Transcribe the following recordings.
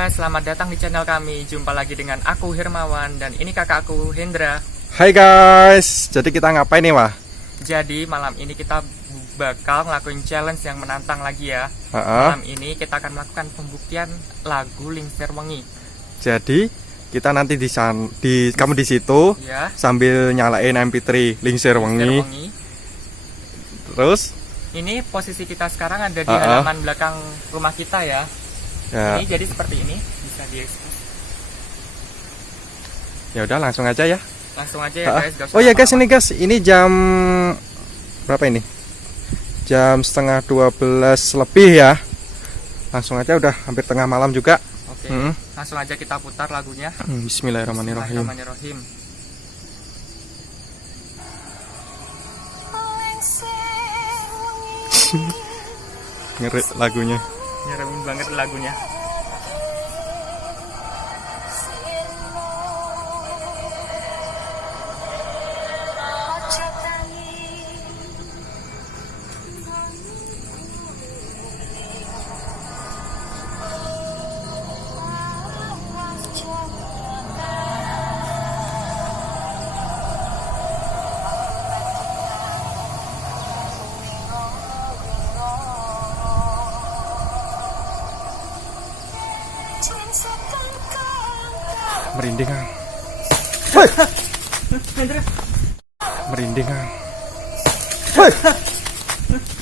guys, selamat datang di channel kami. Jumpa lagi dengan aku Hermawan dan ini kakakku Hendra. Hai guys, jadi kita ngapain nih Wah? Jadi malam ini kita bakal ngelakuin challenge yang menantang lagi ya. Malam ini kita akan melakukan pembuktian lagu Lingser Wengi. Jadi kita nanti kamu di situ Ya. sambil nyalain MP3 Lingser Wengi. Terus Ini posisi kita sekarang ada di halaman belakang rumah kita ya. Ini jadi seperti ini, bisa diekspos. Ya udah langsung aja ya. Langsung aja ya guys. Oh ya guys, ini jam berapa ini? Jam setengah 12 lebih ya. Langsung aja, udah hampir tengah malam juga. Oke, langsung aja kita putar lagunya. Bismillahirrahmanirrahim. Ngeri lagunya. Nyeremin banget lagunya. Merinding kan? Merinding kan?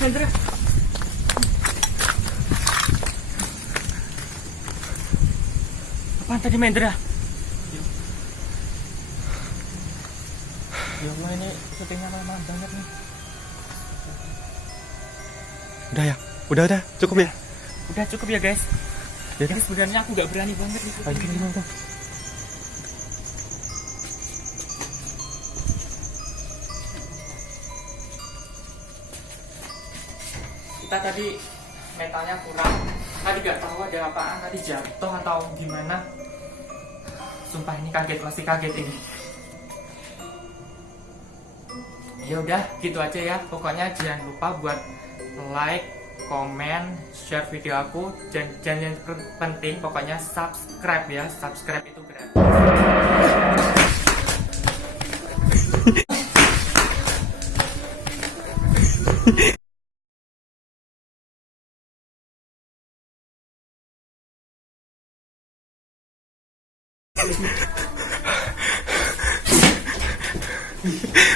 Hendra. Apaan tadi Mendra? Ya Allah, ini syutingnya malam-malam banget nih. Udah ya? Udah cukup ya? Udah cukup ya guys. Ya Ini sebenarnya aku nggak berani banget nih. Kita tadi metalnya kurang, tadi nggak tahu ada apaan, tadi jatuh atau gimana. Sumpah ini masih kaget ini. Ya udah gitu aja ya, pokoknya jangan lupa buat like, komen, share video aku, dan yang penting pokoknya subscribe ya, subscribe itu gratis.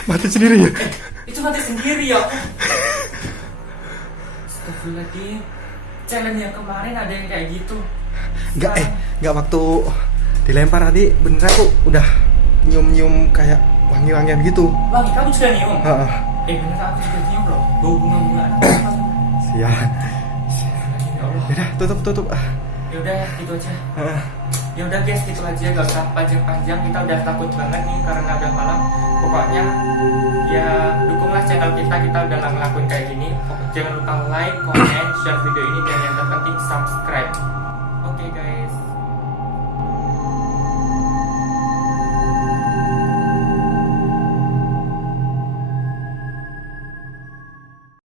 Mati sendiri ya? Itu mati sendiri ya. Astagfirullahaladzim. Challenge yang kemarin ada yang kayak gitu. Enggak waktu dilempar tadi bener aku udah nyium kayak wangi-wangian gitu. Wangi, kamu juga nyium? Heeh. Bener, aku juga nyium loh. Bau bunga-bunga. Sialan. Ya Allah. Udah tutup. Ya udah gitu aja. Ya udah guys, gitu aja, gak usah panjang-panjang. Kita udah takut banget nih karena udah malam. Pokoknya ya dukunglah channel kita udah ngelakuin kayak gini. Jangan lupa like, comment, share video ini, dan yang terpenting subscribe. Oke guys.